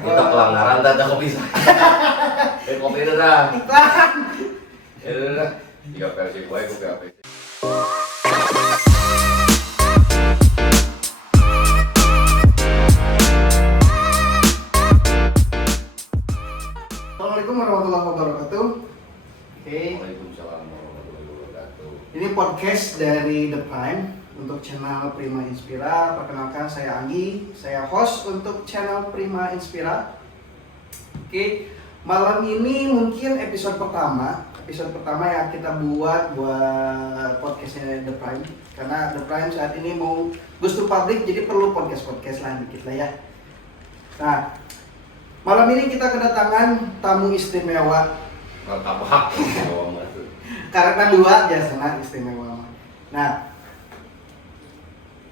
Kita pelanggaran tanda kopi saya. Kopi itu dah. Iklan. Itu dah. 3 versi gue, kopi apa sih? Assalamualaikum warahmatullahi wabarakatuh. Oke. Waalaikumsalam warahmatullahi wabarakatuh. Ini podcast dari The Prime untuk channel Prima Inspira. Perkenalkan saya Anggi, saya host untuk channel Prima Inspira. Oke, malam ini mungkin episode pertama yang kita buat podcastnya The Prime. Karena The Prime saat ini mau goes to public, jadi perlu podcast lah dikit lah ya. Nah, malam ini kita kedatangan tamu istimewa. Martabak. Karena dua biasanya istimewa. Nah,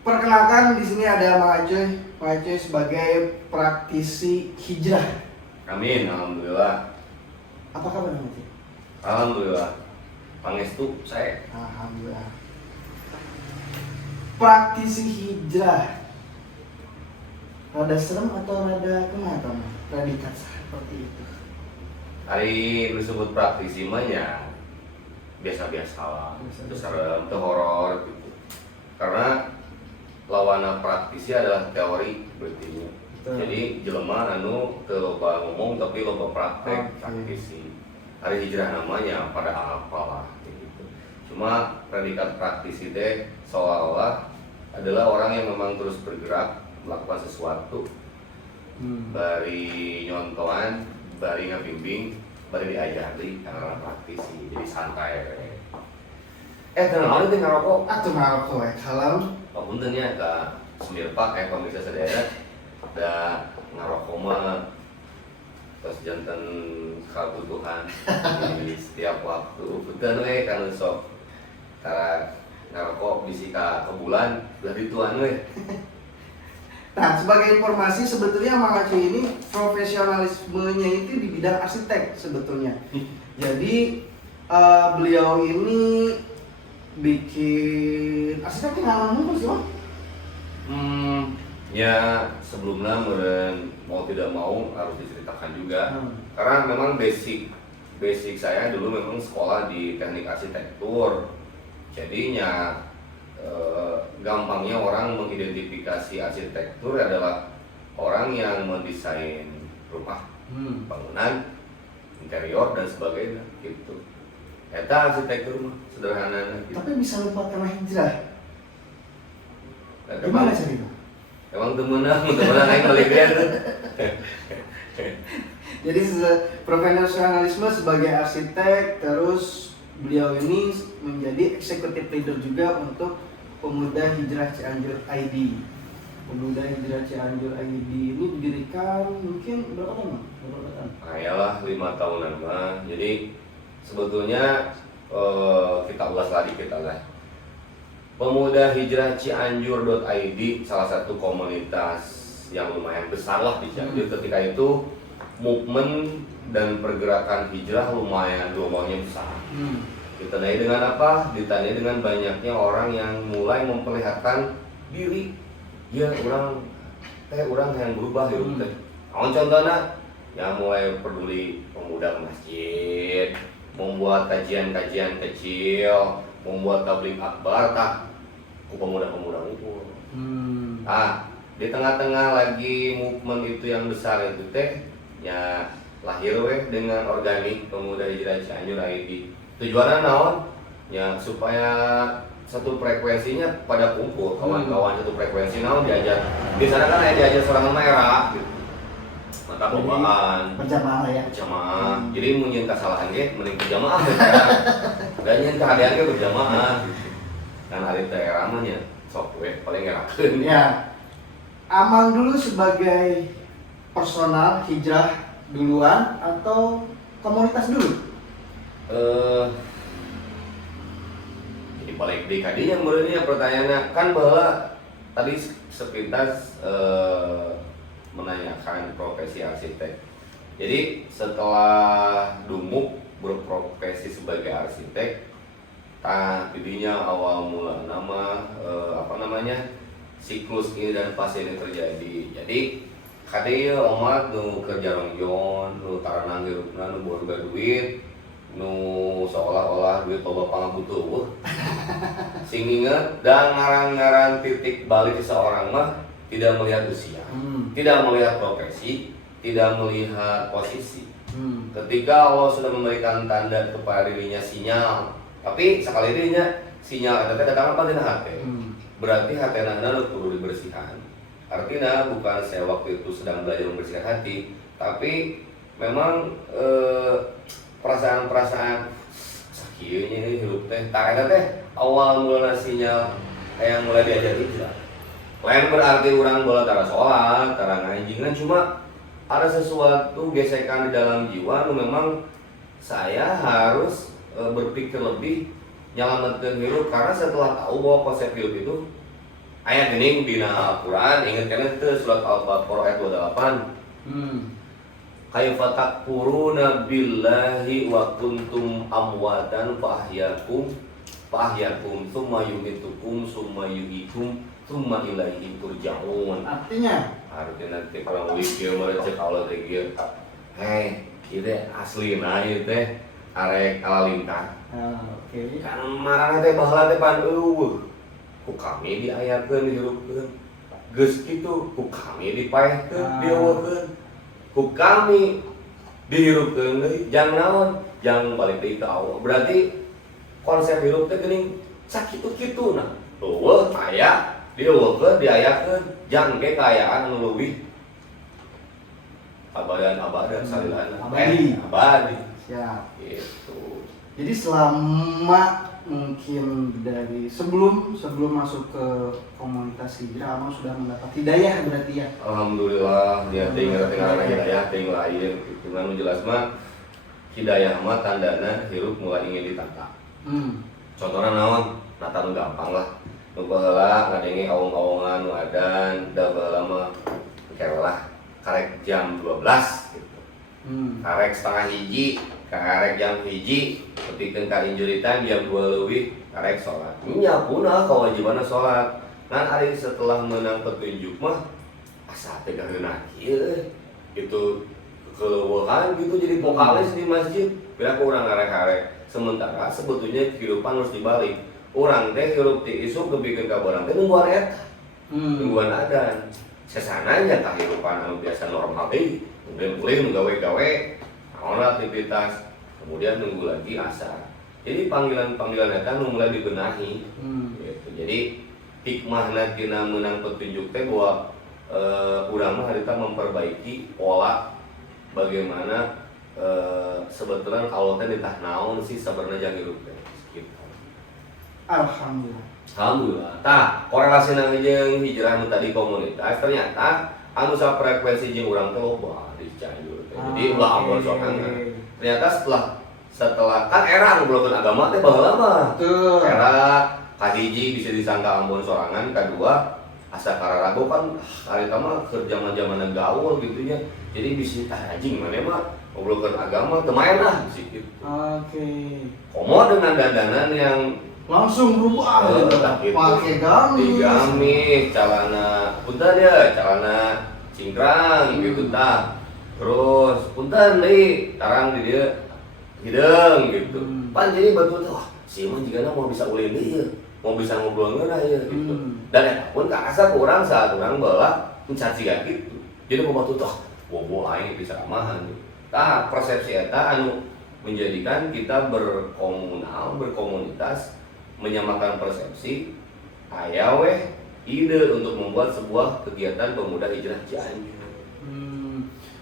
perkenalkan di sini ada Mang Aceh sebagai praktisi hijrah. Amin, alhamdulillah. Apa kabar Mang Aceh? Alhamdulillah. Pangestu saya. Alhamdulillah. Praktisi hijrah. Rada serem atau rada kenapa? Predikat seperti itu. Hari disebut praktisi mah ya biasa-biasa lah. Itu serem, itu horor gitu. Karena lawana praktisi adalah teori berarti. Jadi jelema anu teu loba ngomong tapi loba praktek praktisi. Hari hijrah namanya pada apalah gitu. Cuma predikat praktisi teh seolah-olah adalah orang yang memang terus bergerak melakukan sesuatu. Bari nyontohan, bari ngabimbing, bari diajari karena praktisi. Jadi santai. Tenang teh ngarokok. Atuh ngarokok we kalem. Papunten nya ka Semirpak pemirsa sadaya. Da ngarokok mah terus jantan kebutuhan di setiap waktu. Punten we kana sok tara ngarokok bisi ka bulan udah dituan we. Nah, sebagai informasi sebetulnya Mang Aceh ini profesionalismenya itu di bidang arsitek sebetulnya. Jadi beliau ini bikin arsitek yang ngalamin sih Bang? Ya sebelumnya meren mau tidak mau harus diceritakan juga. Karena memang basic saya dulu memang sekolah di teknik arsitektur. Jadinya gampangnya orang mengidentifikasi arsitektur adalah orang yang mendesain rumah, bangunan, interior dan sebagainya gitu. Eta arsitektur mah sederhana gitu. Tapi bisa lupa karena hijrah. Dan Gimana cerita? emang temenang aing balik dia tuh. Jadi profesionalisme sebagai arsitek, terus beliau ini menjadi eksekutif leader juga untuk Pemuda Hijrah Cianjur ID. Pemuda Hijrah Cianjur ID ini didirikan mungkin berapa tahun? Ayalah 5 tahunan mah. Jadi sebetulnya kita ulas lagi kita lah. Pemuda Hijrah Cianjur.id salah satu komunitas yang lumayan besar lah di Cianjur. Ketika itu movement dan pergerakan hijrah lumayan gelombangnya besar. Ditandai dengan apa? Ditandai dengan banyaknya orang yang mulai memperlihatkan diri. Ya orang yang berubah hidup teh. Contohnya yang mulai peduli pemuda ke masjid, membuat kajian-kajian kecil, membuat tabligh akbar ku pemuda-pemuda ngumpul. Di tengah-tengah lagi movement itu yang besar itu teh ya lahir dengan organik Pemuda Hijrah Cianjur ID. Tujuannya naon? Ya supaya satu frekuensinya pada kumpul, kawan-kawan satu frekuensi naon diajar. Di sana kan ada diajar serangan merah gitu. Mata percobaan Berjamaah ya. berjamaah. Jadi mun nyeun kasalahan ge mending berjamaah ya. Dan nyeun kahadean ge berjamaah. Kan hari teh era mah nya sok we paling ngerakeun. Ya. Amang dulu sebagai personal hijrah duluan atau komunitas dulu? Jadi balik di kadinya meureunnya pertanyaannya kan bahwa tadi sepintas menanyakan profesi arsitek. Jadi setelah Dumuk berprofesi sebagai arsitek, didinya awal mula nama siklus ini dan fase ini terjadi. Jadi Kade omat nu kerja rongjon, nu taranang hirupna nu boga duit, nu seolah-olah duit loba pangabutuh. Sing inget dan ngaran-ngaran titik balik seseorang mah tidak melihat usia, tidak melihat profesi, tidak melihat posisi. Ketika Allah sudah memberikan tanda kepada dirinya sinyal, tapi sekali dirinya sinyal eta datang apa dina hate. Berarti hatena kudu dibersihkan. Artinya bukan saya waktu itu sedang belajar membersihkan hati, tapi memang perasaan-perasaan sakieunya hirup teh tak ada teh awal mulanya sinyal yang mulai diajar hijrah. Lain berarti orang bola tara sholat, tara ngaji, kan cuma ada sesuatu gesekan di dalam jiwa nu memang saya harus berpikir lebih nyelamatkan hirup, karena setelah tahu bahwa konsep hirup itu ayat ini di Al-Quran, ingat-ingat itu surat Al-Baqarah ayat 28. Kaifa takfuruna billahi wa kuntum amwatan fahyakum tsumma yumitukum tsumma yuhyikum tsumma ilaihi turja'un. Artinya nanti kalau wikir merecek Allah teh kieu. Hei, ieu teh aslina ieu teh arek alalintah. Oke. Kan marana teh baheula teh pan eueuh. Ku kami diayakeun dihirupkeun. Geus kitu ku kami dipaehkeun dieuweukeun. Ku kami dihirupkeun deui jang naon? Jang balik deui ka Allah. Berarti konsep hirup teh geuning sakitu-kituna. Eueuh aya dieuweukeun diayakeun jang ge kaayaan anu leuwih abadan salilana. Abadi. Siap. Gitu. Jadi selama mungkin dari sebelum masuk ke komunitas hijrah, Amang sudah mendapat hidayah berarti ya? Alhamdulillah, dia tinggal hidayah tinggal lain. Cuman jelas mah hidayah mah tandana hirup mulai ingin ditata. Contohnya naon? Nata nu gampang lah. Nu baheula ngadenge awong-awongan nu adan, da baheula mah kerelah karek jam 12 gitu. Karek setengah hiji, karek jam hiji, ketika ka injuritan jam 2 leuwih karek salat. Nya punah kewajibanna salat. Ngan ari setelah menang petunjuk mah asa teh gaheuna kieu. Itu keleuwehan gitu jadi vokalis di masjid. Bila urang arek-arek. Sementara sebetulnya kehidupan harus dibalik. Urang teh hirup ti isuk nepikeun ka urang teh nungguan eta. Nungguan adan. Sesananya kehidupan anu biasa normal deui. Kemudian gawe-gawe naon aktivitas, kemudian nunggu lagi asar. Jadi panggilan-panggilan eta nu mulai dibenahi. Gitu. Jadi hikmahna tina meunang petunjuk teh bahwa urang mah harita memperbaiki pola bagaimana sebetulnya Allah teh ditah naon sih sabarna jang hirup teh. Gitu. Alhamdulillah. Tah, korelasina jeung hijrah nu tadi komunitas ternyata anu frekuensi jeung urang teh loba di Cianjur. Jadi ulah ampun sorangan. Ternyata setelah kan era ngobrokeun agama teh baheula mah. Era kahiji bisa disangka ampun sorangan, kedua asa kararago kan harita mah keur zaman-zaman gaul gitu nya. Jadi bisa anjing mana mah ngobrokeun agama teu main lah gitu. Oke. Komo dengan dandanan yang langsung berubah gitu. Pakai gamis, celana punten ya, celana cingkrang gitu tah. Terus punten deui tarang di dieu hideung gitu. Pan jadi batu teh wah, si mah jigana mau bisa ulin deui, mau bisa ngobrol ngeunah ya gitu. Dan eta pun kaasa kurang saat urang baheula mencacigan gitu. Jadi mau batu teh bobo aing bisa ramahan. Tah persepsi eta anu menjadikan kita berkomunitas, menyamakan persepsi, aya weh ide untuk membuat sebuah kegiatan pemuda hijrah Cianjur.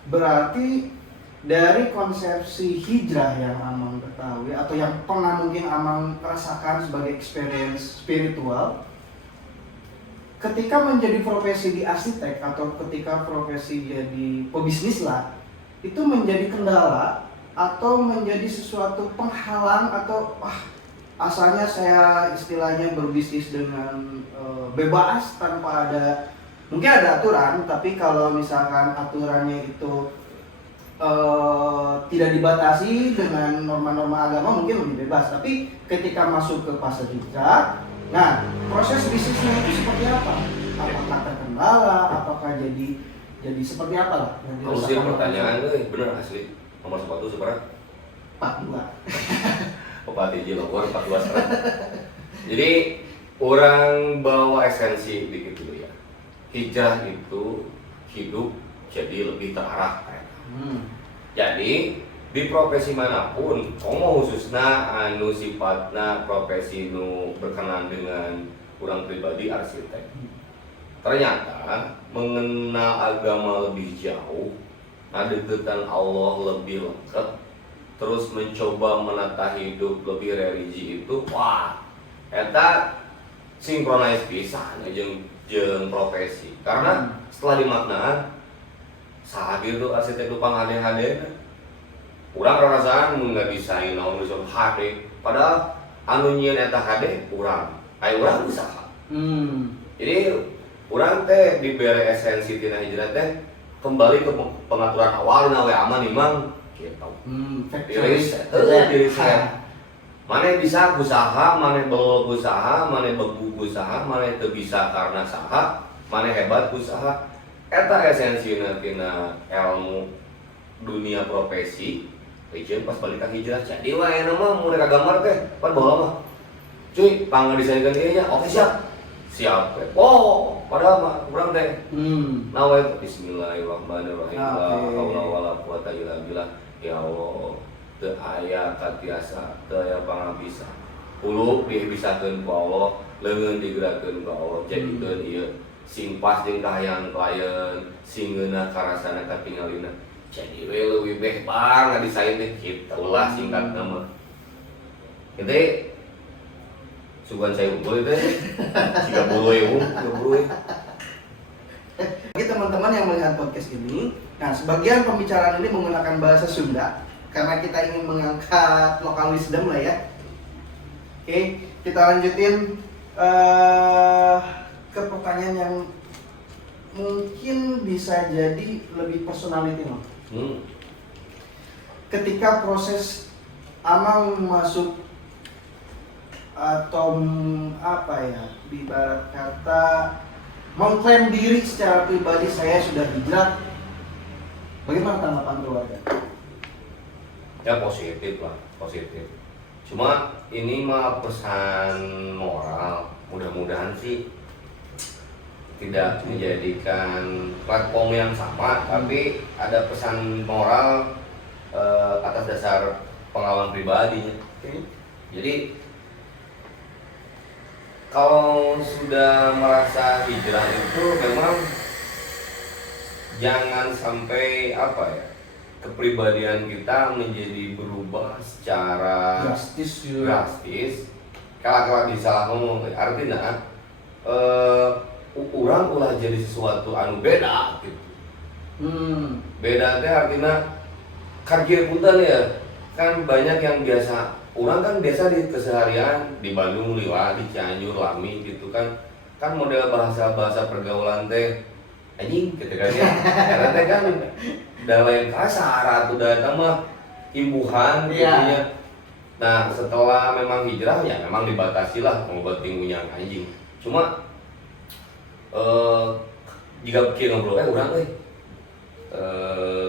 Berarti dari konsepsi hijrah yang Amang ketahui atau yang pernah mungkin Amang rasakan sebagai experience spiritual, ketika menjadi profesi di arsitek atau ketika profesi jadi pebisnis lah, itu menjadi kendala atau menjadi sesuatu penghalang atau asalnya saya istilahnya berbisnis dengan bebas tanpa ada, mungkin ada aturan, tapi kalau misalkan aturannya itu tidak dibatasi dengan norma-norma agama mungkin lebih bebas. Tapi ketika masuk ke fase hijrah, nah proses bisnisnya itu seperti apa? Apakah terkendala? Apakah jadi Jadi seperti apa lah? yang Kamu sih dirasakan pertanyaan bener asli. Nomor sepatu seberapa? 42. Pepati Jilogor 42 sekarang. Jadi orang bawa esensi dikit dulu ya. Hijrah itu hidup jadi lebih terarah. Jadi di profesi manapun, komo khususnya anu sifatna profesi nu berkenan dengan orang pribadi arsitek. Ternyata mengenal agama lebih jauh, deketan Allah lebih lengkap, terus mencoba menata hidup lebih religi itu, wah, eta sinkronis pisan jeung profesi. Karena setelah dimaknaan, saat itu arsitek itu panghade-hade, urang rasaan nggak bisa naon bisa hade, padahal anu nyieun eta hade urang, urang usaha. Jadi urang teh dibere esensi tina hijrah teh kembali ke pengaturan awalna we aman imang gitu. Diri set. Mana bisa usaha, mana belum usaha, mana bebu usaha, mana teu bisa karena saha, mana hebat usaha. Eta esensina tina ilmu dunia profesi. Ejeun pas balik ka hijrah jadi wae mah mun ka gambar teh pan baheula mah. Cuy, pangadesainkeun ieu nya, oke siap. Siap. Oh, padahal mah urang teh. Nawe bismillahirrahmanirrahim. La haula wala quwata illa billah. Ya Allah, teu aya katiasa, teu aya pangabisa. Ulu dibisakeun ku Allah, leungeun digerakkeun ku Allah. Jadikeun ieu sing pas jeung kahayang klien, sing ngeunah karasana katingalina. Jadi we leuwih bebang ngadisain teh kitu ulah singkatna mah. Jadi sugan saya unggul itu 30.000. Bagi teman-teman yang melihat podcast ini, nah sebagian pembicaraan ini menggunakan bahasa Sunda karena kita ingin mengangkat local wisdom lah ya. Oke, kita lanjutin ke pertanyaan yang mungkin bisa jadi lebih personality loh. Ketika proses Amang masuk atau apa ya, ibarat kata mengklaim diri secara pribadi saya sudah hijrah, bagaimana tanggapan keluarga? Ya positif lah, positif. Cuma ini mah pesan moral, mudah-mudahan sih tidak menjadikan platform yang sama, tapi ada pesan moral atas dasar pengalaman pribadinya. Jadi kalau sudah merasa hijrah itu memang jangan sampai apa ya, kepribadian kita menjadi berubah secara drastis. Kalau disalah ngomong artinya urang ulah jadi sesuatu anu beda gitu. Beda teh artinya kargir punten ya. Kan banyak yang biasa, urang kan biasa di keseharian di Bandung, Liwa, di Cianjur, Lami gitu kan. Kan model bahasa pergaulan teh anjing gitu kan ya. Karena teh kan da lain kasar atuh da eta mah imbuhan gitu nya. Nah, setelah memang hijrah ya memang dibatasi lah ngobatin ngunyang anjing. Cuma jika pikir ngobrol urang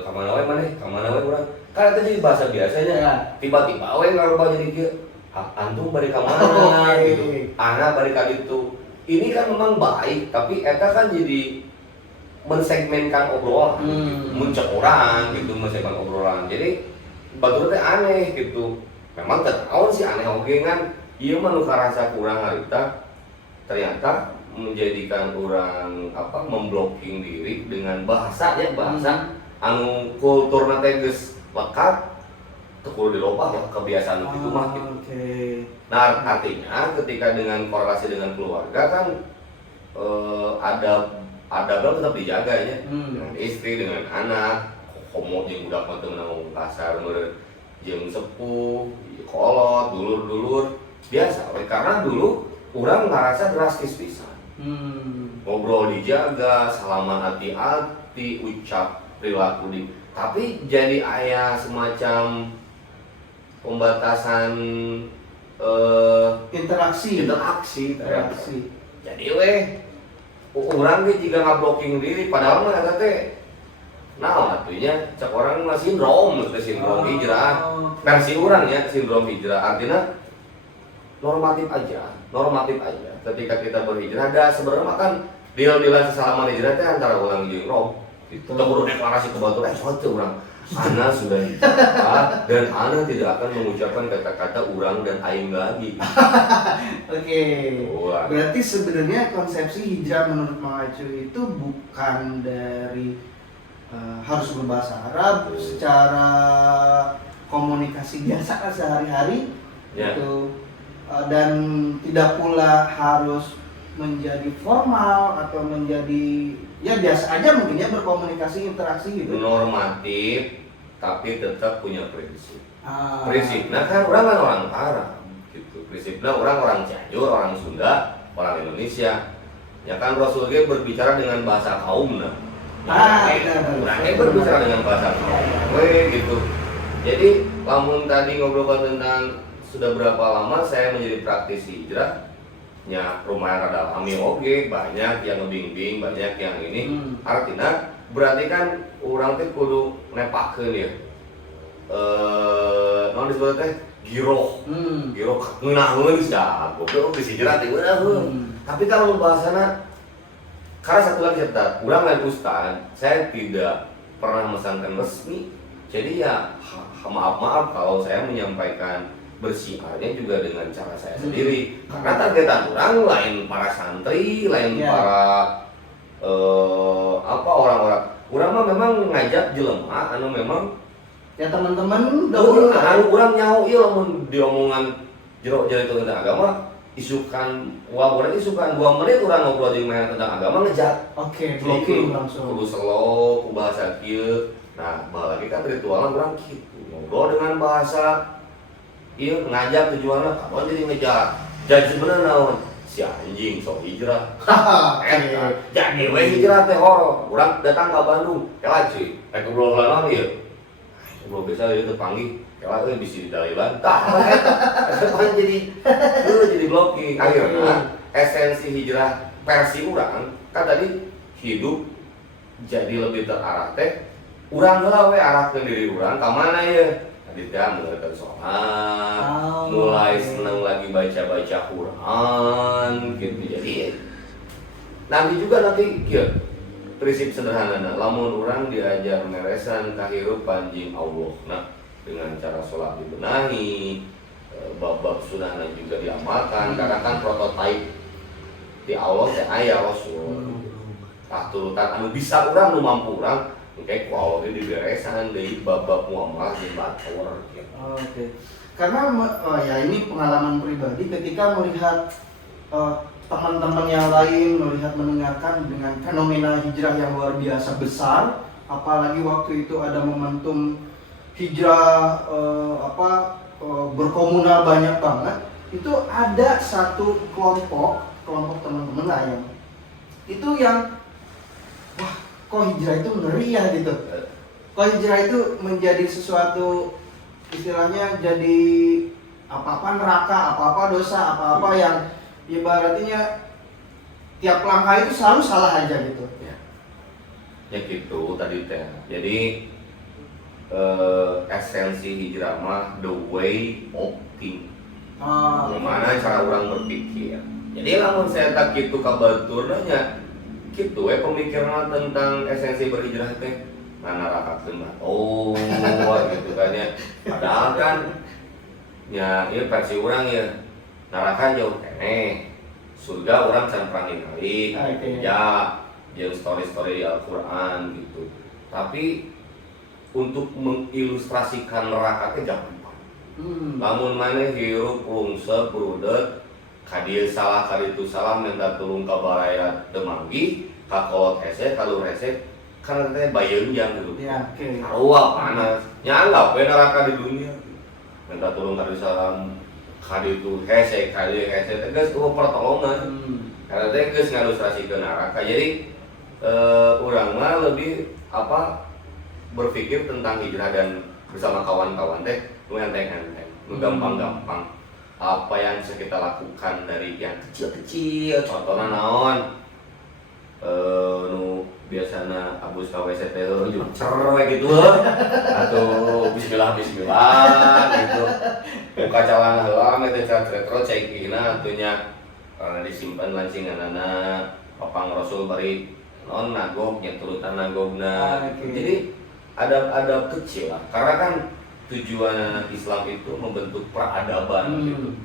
kamana wae maneh, kamana wae urang. Kan eta jadi bahasa biasanya ya. Tiba-tiba we ngaroba jadi kieu. Antum bari ka mana gitu. Ana bari ka ditu. Ini kan memang baik, tapi eta kan jadi mensegmenkan obrolan, muncul orang gitu, mensegmenkan obrolan. Jadi batur teh aneh gitu. Memang tertaun sih aneh oge kan. Ieu mah nu karasa kurang harita ternyata menjadikan orang memblocking diri dengan bahasa anu kulturna teh geus lekat teu kudu dirobah lah kebiasaan itu mah gitu. Nah, artinya ketika dengan korelasi dengan keluarga kan adab tetap dijaga ya. Dengan istri, dengan anak, homo jeung budak mah teu meunang ngomong kasar meureun jeung sepuh, kolot, dulur-dulur biasa we karena dulu urang ngarasa drastis pisan. Ngobrol dijaga, salaman hati-hati, ucap perilaku di, tapi jadi aya semacam pembatasan interaksi. Jadi urang ge jiga ngablocking diri padahal mah eta teh Nah, artinya cek orang mah sindrom, itu sindrom hijrah. Versi orang ya sindrom hijrah artinya normatif aja. Ketika kita berhijrah ada sebenarnya kan deal-dealan sesama hijrah teh antara orang jeung roh. Kita perlu deklarasi ke batu soalnya orang. Ana sudah hijrah dan Ana tidak akan mengucapkan kata-kata urang dan aing lagi. Oke. Berarti sebenarnya konsepsi hijrah menurut Mang Acu itu bukan dari harus berbahasa Arab, secara komunikasi biasa sehari-hari gitu, dan tidak pula harus menjadi formal atau menjadi ya biasa aja mungkin ya berkomunikasi interaksi gitu. Normatif tapi tetap punya prinsip. Prinsipnya kan orang Arab gitu. Prinsipnya orang Cianjur, orang Sunda, orang Indonesia. Ya kan Rasulullah berbicara dengan bahasa kaumna. Orangnya berbicara dengan bahasa kaum gitu. Jadi lamun tadi ngobrolkan tentang sudah berapa lama saya menjadi praktisi hijrah, ya lumayan ada kami oke, banyak yang ngebimbing, banyak yang ini. Artinya berarti kan orang teh kudu nepakeun ya. Non disebut teh giroh. Giroh ngeunaheun sia, goblok geus hijrah teh ngeunaheun. Tapi kalau bahasana karena satu lagi cerita, orang lain ustaz, saya tidak pernah memesankan resmi. Jadi ya maaf kalau saya menyampaikan bersiarnya juga dengan cara saya sendiri. Karena targetan orang lain para santri, lain para orang-orang. Orang mah memang ngajak jelema anu memang ya teman-teman orang nyaho ieu lamun diomongan jero jadi tentang agama isukan 2 menit orang ngobrol jeung mana tentang agama ngejak. Blocking langsung. Kudu slow, ku bahasa kieu. Nah, lagi kan ritualnya orang gitu. Ngobrol dengan bahasa ieu ngajak tujuanna kapan jadi ngejak. Jadi sebenarnya naon? Si anjing sok hijrah. Jadi we hijrah teh horo. Urang datang ke Bandung, kela cuy. Ngobrol naon ieu? Ngobrol bisa ieu teh panggih. Kela euy bisi di dalilan. Tah kan jadi blocking. Akhirnya esensi hijrah versi urang kan tadi hidup jadi lebih terarah teh. Urang heula we arahkeun diri urang ka mana ya? Tadi teh mulai sholat, mulai senang lagi baca Quran gitu. Jadi nanti kieu prinsip sederhana lamun urang diajar meresan kahirupan jeung Allah. Nah, dengan cara sholat dibenahi, bab-bab sunahna juga diamalkan karena kan prototipe di Allah teh aya Rasul. Tah turutan anu bisa urang nu mampu urang kayak kualitas di beresan dari bab-bab muamalah di bator gitu. Karena ya ini pengalaman pribadi ketika melihat teman-teman yang lain mendengarkan dengan fenomena hijrah yang luar biasa besar, apalagi waktu itu ada momentum hijrah berkomunal banyak banget. Itu ada satu kelompok teman-teman lah yang itu yang kok hijrah itu ngeri ya gitu. Kok hijrah itu menjadi sesuatu istilahnya jadi apa-apa neraka, apa-apa dosa, apa-apa yang ibaratnya tiap langkah itu selalu salah aja gitu. Ya gitu tadi teh. Jadi esensi hijrah mah the way of thinking. Gimana cara orang berpikir. Jadi lamun saya tak gitu kabatur nanya gitu pemikiran tentang esensi berhijrah teh narakakeun mah gitu kan ya. Padahal kan ya ieu versi urang ya neraka jauh keneh. Surga urang can prangi kali. Ya jeung story-story di Al-Qur'an gitu. Tapi untuk mengilustrasikan neraka teh gampang. Lamun maneh hirup rungsep brudet kadieu salah kaditu salah minta tulung ka baraya teu manggi ka kolot hese kalur hese kana teh bayeunjang gitu. Sarua panas. Nya anggap we neraka di dunia. Minta tulung ka salam kaditu hese kadieu hese teh geus pertolongan. Karena teh geus ngalustrasikeun neraka. Jadi urang mah lebih berpikir tentang hijrah dan bersama kawan-kawan teh nu enteng-enteng, nu gampang-gampang. Apa yang bisa kita lakukan dari yang kecil-kecil, contohnya naon nu biasana abus KWC teh jeung cerek gitu atau bismillah bismillah gitu buka calana heula teh retro ceikina atunya karena disimpan lancinganana papang Rasul bari non nagog nya turutan nagogna jadi adab-adab kecil lah karena kan tujuan Islam itu membentuk peradaban gitu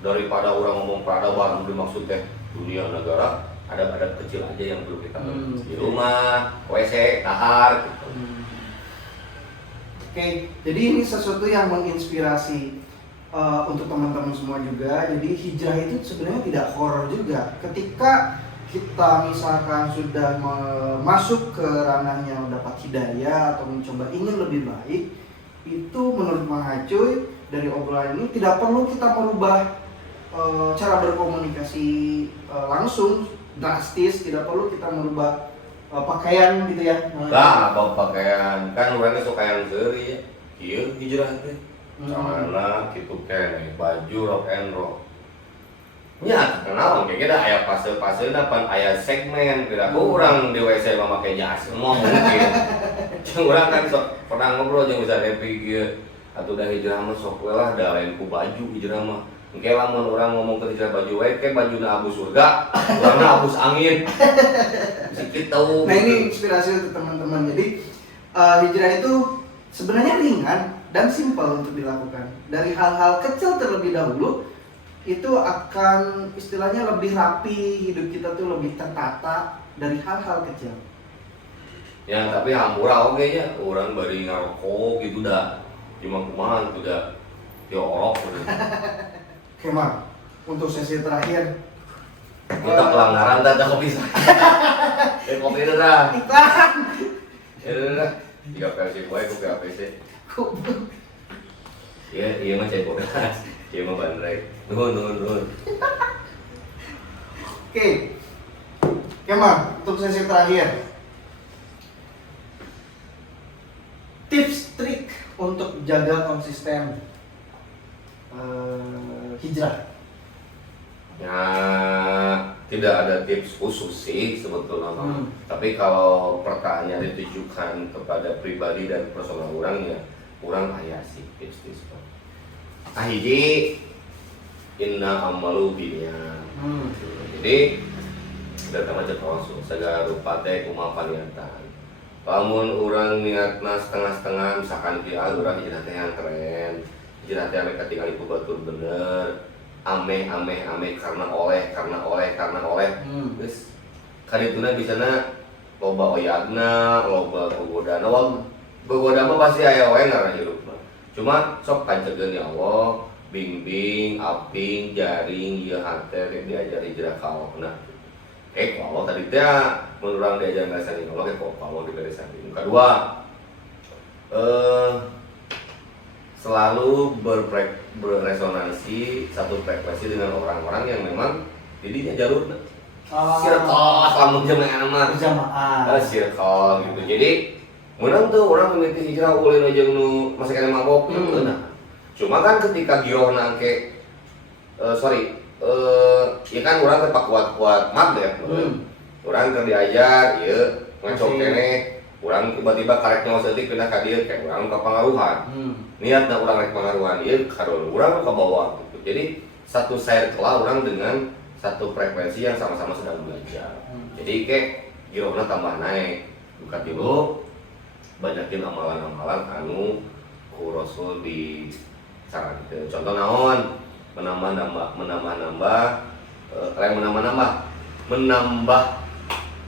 daripada orang ngomong peradaban dimaksud teh dunia negara adab-adab kecil aja yang perlu kita di rumah, WC, dahar gitu. Oke, jadi ini sesuatu yang menginspirasi untuk teman-teman semua juga. Jadi hijrah itu sebenarnya tidak horor juga. Ketika kita misalkan sudah masuk ke ranahnya mendapat hidayah atau mencoba ingin lebih baik, itu menurut Mang Hacuy dari obrolan ini tidak perlu kita merubah cara berkomunikasi langsung drastis, tidak perlu kita merubah pakaian gitu ya. Nah, apa pakaian kan orangnya suka yang seri ya. Iya hijrah teh. Celana kitu keneh, baju rock and roll. Nya kenal kayak kita aya fase-fasena pan aya segmen kira urang di WC mah make jas semua mungkin. Jeung urang kan sok pernah ngobrol jeung Ustaz Epi kieu atuh da hijrah mah sok we lah da lain ku baju hijrah mah. Engke lamun urang ngomong ke hijrah baju wae ke bajuna abus surga, urangna abus angin. Bisa kitu. Nah, ini inspirasi untuk teman-teman. Jadi hijrah itu sebenarnya ringan dan simpel untuk dilakukan. Dari hal-hal kecil terlebih dahulu itu akan istilahnya lebih rapi, hidup kita tuh lebih tertata dari hal-hal kecil. Ya tapi hampura oke nya, orang bari ngarokok gitu dah, cuma kumaha tuh dah, ya orok gitu. Oke Mang, untuk sesi terakhir Kita pelanggaran dah kopi saya. Kopi itu dah. iklan. Ya dah. 3 versi gue kopi APC. Iya mah cek kopi. Iya mah bandrek. Nuhun. Oke, Mang, untuk sesi terakhir tips trik untuk jaga konsisten hijrah. Ya tidak ada tips khusus sih sebetulnya. Tapi kalau pertanyaan ditujukan kepada pribadi dan personal orang ya kurang aya sih tips-tips. Hiji inna amalu binya. Jadi datang aja Rasul segala rupa teh kumaha paniatan. Lamun urang niatna setengah-setengah misalkan dia urang hijrah teh yang keren. Hijrah teh ame katingali ku batur bener. Ame karena oleh. Geus kadituna bisana loba oyadna, loba gogodana. Gogoda mah pasti aya wae ngaran hirup mah. Cuma sok pancegeun ya Allah, bimbing, aping, jaring, ieu hate diajar hijrah ka Allah. Allah tadi teh mun urang diajar ngasanin Allah kok Allah diberesan. Kedua, selalu berresonansi satu frekuensi dengan orang-orang yang memang didinya jalurna. Circle lamun jemaah mah Berjamaah. Circle gitu. Jadi menang tuh orang mimiti hijrah ulin aja nu masih kena mabok gitu nah. Cuma kan ketika girohna ke ya kan orang teh kuat-kuat maghrib. Urang keur diajar ieu ngacok keneh. Urang tiba-tiba karek nyawa setik pindah ka dieu kayak urang ka pangaruhan. Niatna urang rek pangaruhan ieu karon urang ka bawah gitu. Jadi satu circle urang dengan satu frekuensi yang sama-sama sedang belajar. Jadi kayak girohna tambah naik. Buka dulu banyakin amalan-amalan anu ku Rasul di sarankeun. Contoh naon? Menambah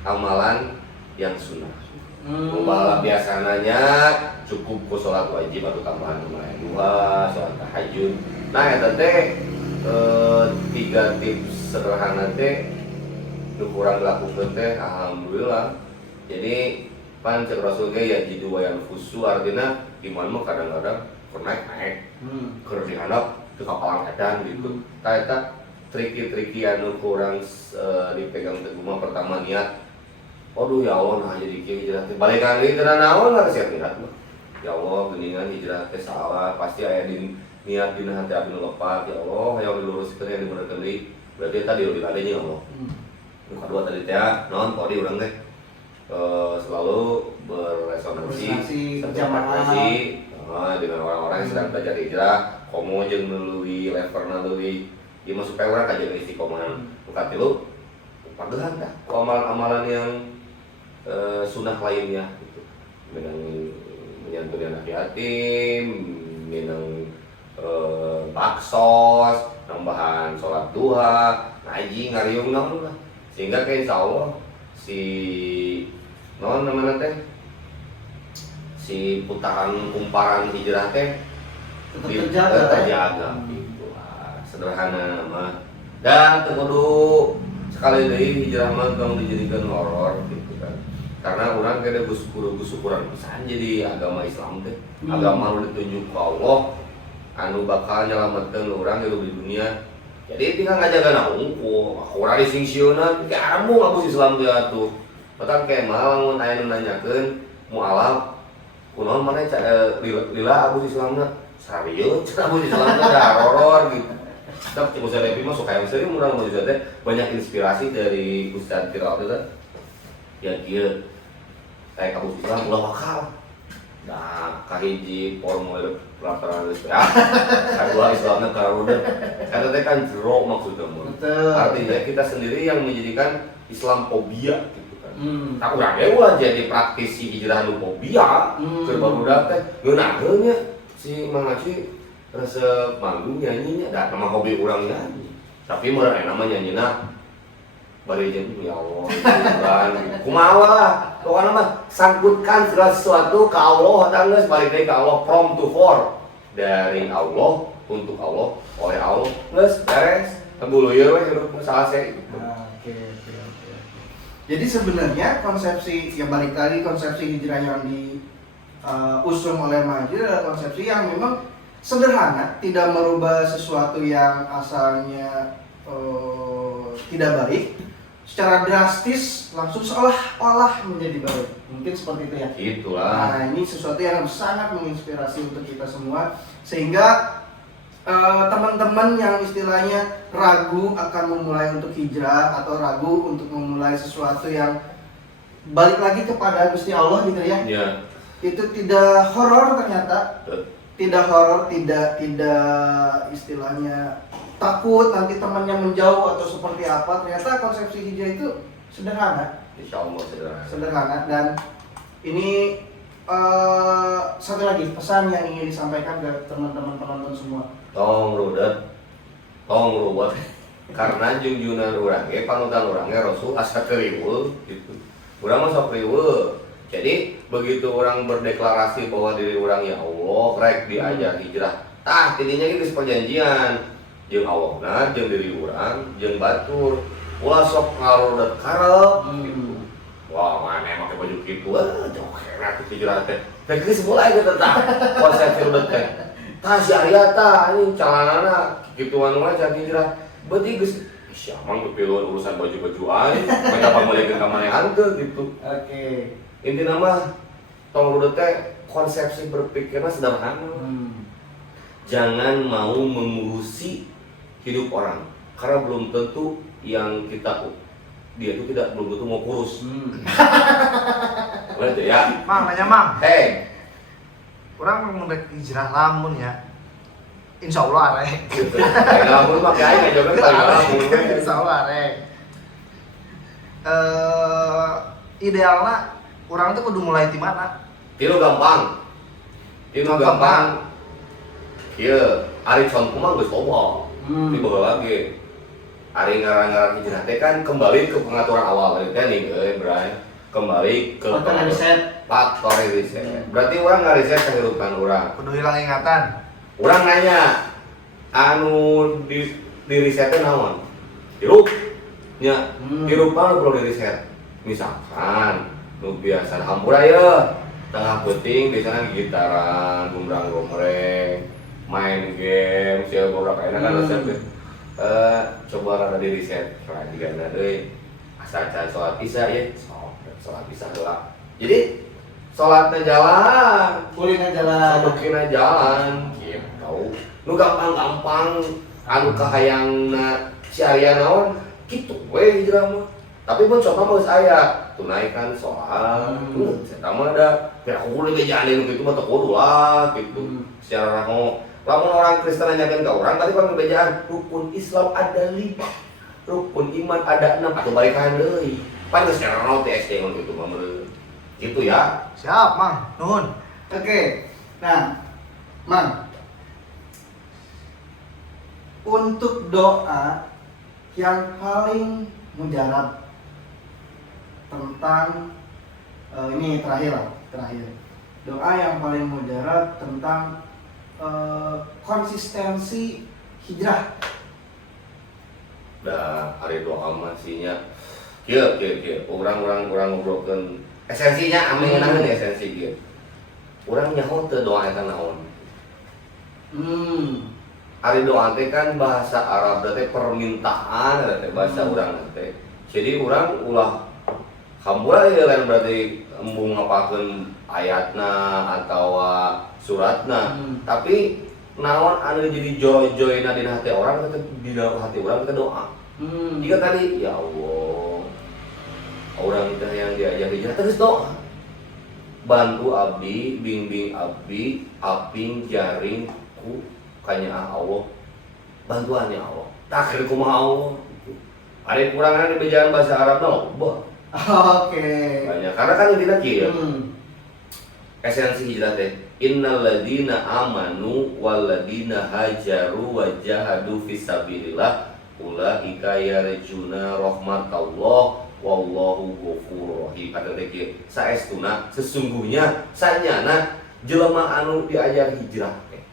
amalan yang sunnah. Umpama biasanya cukup ku sholat wajib atau tambahan lumayan 2, sholat tahajud. Nah eta teh 3 tips sederhana teh nu kurang dilakukeun teh alhamdulillah. Jadi pan cek Rasul ge ya jidu wa yanfusu artina iman mah kadang-kadang keur naik keur dihandap teu kapalang edan gitu. Tah eta triki-triki anu kurang dipegang teguh mah pertama niat. Aduh ya Allah nah jadi kieu hijrah teh balikan deui teu naon lah siap niat mah. Ya Allah geuningan hijrah teh salah pasti aya di niat dina hati abdi lepat ya Allah hayang diluruskeun yang dibenerkeun deui. Berarti tadi lebih kadenya Allah. Nu kadua tadi teh naon kodi urang teh selalu berresonansi berjamaah dengan orang-orang yang sedang belajar hijrah, komo jeung neuleuwi levelna leuwih ieu mah supaya urang kajian istiqomah. Bukan tilu pagehan dah ku amalan-amalan yang sunnah lainnya gitu. Minang menyantuni anak yatim, minang baksos, nambahan sholat duha, ngaji, ngariung naon lah. Sehingga kayak insyaallah si naon namanya teh si putaran kumparan hijrah teh tetap terjaga. Gitu lah. Sederhana mah. Dan kudu sekali deui hijrah mah tong dijadikan horor gitu kan. Karena orang kada gusukuran pisan jadi agama Islam teh. Agama nu ditunjuk ku Allah anu bakal nyelametkeun urang hidup di dunia. Jadi tinggal ngajaga unggul, urang disingsieunan kamu ngabus Islam teh atuh. Petang kemal lamun aya nu nanyakeun mualaf kunaon maneh lila abus Islamna? Sarieu cenah abus Islamna da horor gitu. Tapi Ustaz Devi mah suka yang sering urang mau teh banyak inspirasi dari Ustaz Firdaus teh. Ya kieu kayak kabus Islam ulah wakal. Nah, kahiji formulir pelataran SPA. Kedua Islamnya karuda. Eta teh kan jero maksudnya. Artinya kita sendiri yang menjadikan Islam fobia gitu kan. Tak urang dewa jadi praktisi hijrah nu fobia keur barudak teh ngeunaheun nya si Mang Aceh resep manggung nyanyinya da nama hobi urang nyanyi. Tapi meureun nama nyanyina bari jeung ya Allah kan kumaha lah pokona mah sangkutkan segala sesuatu ke Allah dan geus balik deui ka Allah from to for dari Allah untuk Allah oleh Allah geus beres tebuluyeun we hirup salase. Oke. Jadi sebenarnya konsepsi yang balik tadi konsepsi hijrah yang diusung oleh Majid adalah konsepsi yang memang sederhana, tidak merubah sesuatu yang asalnya tidak baik secara drastis langsung seolah-olah menjadi baik. Mungkin seperti itu ya. Itulah. Nah, ini sesuatu yang sangat menginspirasi untuk kita semua sehingga teman-teman yang istilahnya ragu akan memulai untuk hijrah atau ragu untuk memulai sesuatu yang balik lagi kepada Gusti Allah gitu ya. Iya. Itu tidak horor ternyata. Tidak horor, tidak istilahnya takut nanti temannya menjauh atau seperti apa. Ternyata konsepsi hijrah itu sederhana. Insyaallah Sederhana dan ini satu lagi pesan yang ingin disampaikan ke teman-teman penonton semua. Tong rudet, tong ruwet. Karena junjunan urang ge panutan urang ge Rasul asa keriweuh gitu. Urang mah sok riweuh. Jadi begitu orang berdeklarasi bahwa diri orang ya Allah rek diajar hijrah. Tah tidinya geus perjanjian jeung Allahna jeung diri urang jeung batur. Ulah sok ngarudet karep gitu. Wah, mana make baju kitu jauh herat hijrah teh. Teh geus mulai kita tah konsep rudet teh. Tah si Arya tah anjing calanana kituan mah can hijrah. Berarti geus siamang kepiluan urusan baju-baju aing, mereka pamulikeun ka manehan teh gitu. Oke. Intina mah tong rudet teh konsepsi berpikirnya sederhana. Jangan mau mengurusi hidup orang karena belum tentu yang dia itu belum tentu mau kurus. Betul ya? Mang, nanya Mang. Hei, Orang mau hijrah lamun ya. Insya Allah arek. kayak lamun mah kayak ngajogan paling lamun. Insya Allah arek. Idealnya orang tuh kudu mulai di mana? Tilu gampang. Kieu, ari contoh mah geus loba. Di bawah lagi. Ari ngarang-ngarang hijrah teh kan kembali ke pengaturan awal tadi nih, Bray. Kembali ke faktor riset. Berarti orang ngariset kehidupan orang. Kudu hilang ingatan. Orang nanya, anu di risetnya naon? Hirup, nya hirup mah perlu diriset. Misalkan, nu biasa hampura ya, tengah puting biasanya gitaran, gombrang-gombreng, main game, siapa beberapa enak kan resep deh. Coba rada diriset, lagi karena deh, asal can sholat isya ya, sholat isya lah. Jadi sholatnya jalan, Kulina jalan. sedekina jalan, gitu. Nu gampang-gampang, anu kahayangna si Arya naon, gitu we hijrah mah. Tapi pun sok mah geus aya tunaikan soal. Eta mah ada kayak kudu dibejanin gitu mah teu kudu lah gitu. Secara raho lamun orang Kristen nanyakeun ka urang tadi kan ngebejaan rukun Islam ada 5. Rukun iman ada 6 atau balikan deui. Pan geus secara raho teh SD gitu mah meureun. Gitu ya. Siap, Mang. Nuhun. Oke, nah, Mang, untuk doa yang paling mujarab tentang ini terakhir doa yang paling mujarab tentang konsistensi hijrah. Dah hari doa masihnya kieu orang ngobrolkeun esensinya ame ngeunangan esensi kieu. Urang nyaho teu doa eta naon. Ari doa teh kan bahasa Arab teh permintaan teh bahasa urang teh. Jadi urang ulah hampura ieu lain berarti embung ngapakeun ayatna atau suratna. Tapi naon anu jadi joy-joyna dina hati orang teh dina hati urang teh doa. Jika tadi ya Allah orang teh yang diajar hijrah terus doa. Bantu abdi, bimbing abdi, aping jaring ku kanya Allah. Bantuannya Allah. Takhir kumaha Allah gitu. Ari kurangna di bejaan bahasa Arabna loba. Oke. Banyak karena kan intina kieu. Esensi hijrah teh innal ladzina amanu wal ladzina hajaru wa jahadu fisabilillah ulaika yarjuna rahmatallah wallahu ghafurur rahim. Kata teh kieu saestuna sesungguhnya sanyana jelema anu diajar hijrah teh.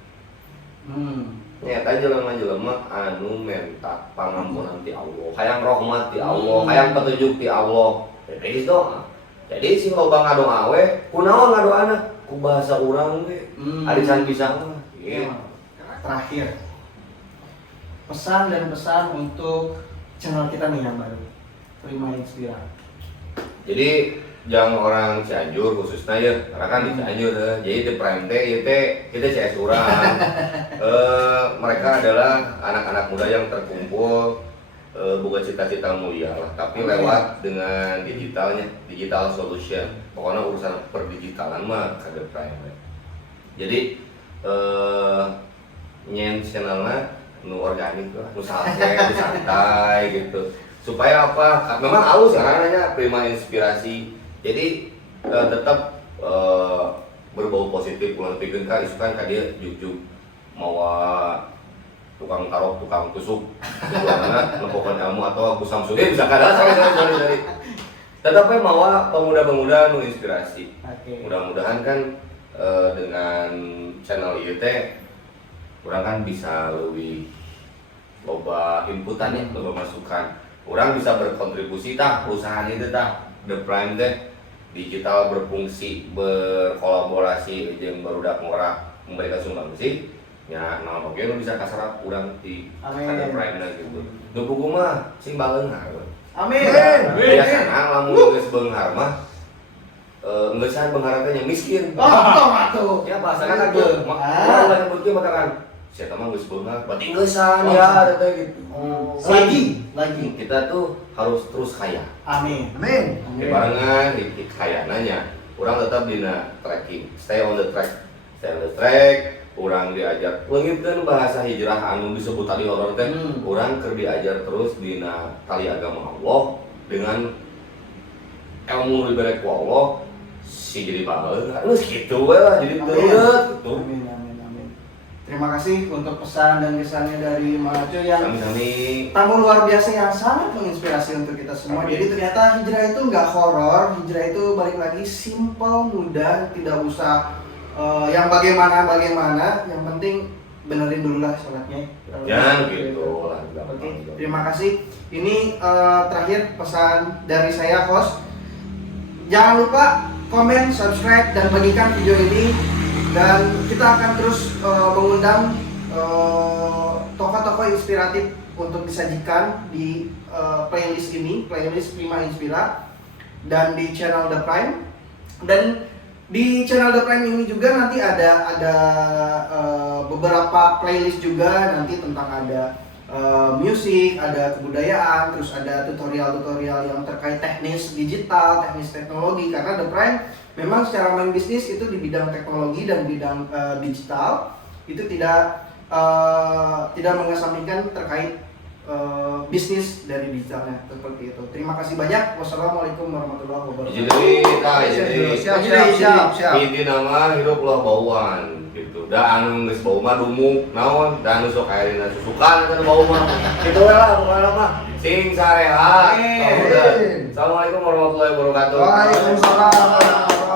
Nyata jelema-jelema anu menta pangampunan ti Allah, hayang rahmat ti Allah, hayang petunjuk ti Allah. Jadi doa. Jadi sing loba ngadoa we, kunaon ngadoana? Ku bahasa urang we. Ari can bisa mah. Gitu. Terakhir. Pesan dan pesan untuk channel kita nih yang baru. Prima Inspira. Jadi jangan orang Cianjur khususnya ya, karena kan di Cianjur jadi di Prime teh ieu teh kita CS urang. Mereka adalah anak-anak muda yang terkumpul boga cita-cita mulia lah, tapi lewat dengan digital solution. Pokoknya urusan perdigitalan mah ke Prime. Jadi nyen channelnya nu organik lah, nu santai gitu. Supaya apa? Memang halus karena Prima Inspirasi. Jadi tetap berbau positif ulang pikeun ka isukan ka dia jujuk mawa tukang karok, tukang tusuk, mana nempokan ilmu atau Gus Samsudin bisa kada sorry. Tetap mawa pemuda-pemuda nu inspirasi. Mudah-mudahan kan dengan channel ieu teh urang kan bisa lebih loba inputan ya, loba masukan. Urang bisa berkontribusi tah perusahaan itu tah The Prime teh digital berfungsi berkolaborasi jeung barudak ngora memberikan sumbangsi nya naon oge nu bisa kasarap urang di The Prime gitu. Nu buku mah sing baeunghar. Amin. Biasana lamun geus beunghar mah ngeusan beunghar teh nya miskin. Atuh. Ya bahasana kan teu. Urang lain beuki matakan saya mah geus beunghar berarti ngeusan ya teh gitu. Lagi. Kita tuh harus terus kaya. Amin. Barengan di kayananya, orang tetap dina tracking, stay on the track. Orang diajar, leungitkeun bahasa hijrah anu disebut tadi horor teh, orang keur diajar terus dina tali agama Allah dengan ilmu diberi ku Allah, si jadi baheula. Geus kitu we lah, jadi teureut gitu. Amin. Terima kasih untuk pesan dan kesannya dari Mang Aco yang tamu luar biasa yang sangat menginspirasi untuk kita semua. Jadi ternyata hijrah itu nggak horor, hijrah itu balik lagi simple, mudah, tidak usah yang bagaimana, yang penting benerin dulu lah sholatnya. Jangan gitu lah. Oke, terima kasih. Ini terakhir pesan dari saya host. Jangan lupa komen, subscribe, dan bagikan video ini. Dan kita akan terus mengundang tokoh-tokoh inspiratif untuk disajikan di playlist ini, playlist Prima Inspira, dan di channel The Prime. Dan di channel The Prime ini juga nanti ada beberapa playlist juga nanti tentang ada musik, ada kebudayaan, terus ada tutorial-tutorial yang terkait teknis digital, teknis teknologi. Karena The Prime memang secara main bisnis itu di bidang teknologi dan bidang digital itu tidak mengesampingkan terkait bisnis dari digitalnya seperti itu. Terima kasih banyak. Wassalamualaikum warahmatullahi wabarakatuh. Siap. Inti nama hidup ulah bauan gitu. Da anu geus bau mah dumuk naon, da anu sok ayeuna susukan kana bau mah. Kitu we lah pokona mah. Sing sareha. Assalamualaikum warahmatullahi wabarakatuh. Waalaikumsalam.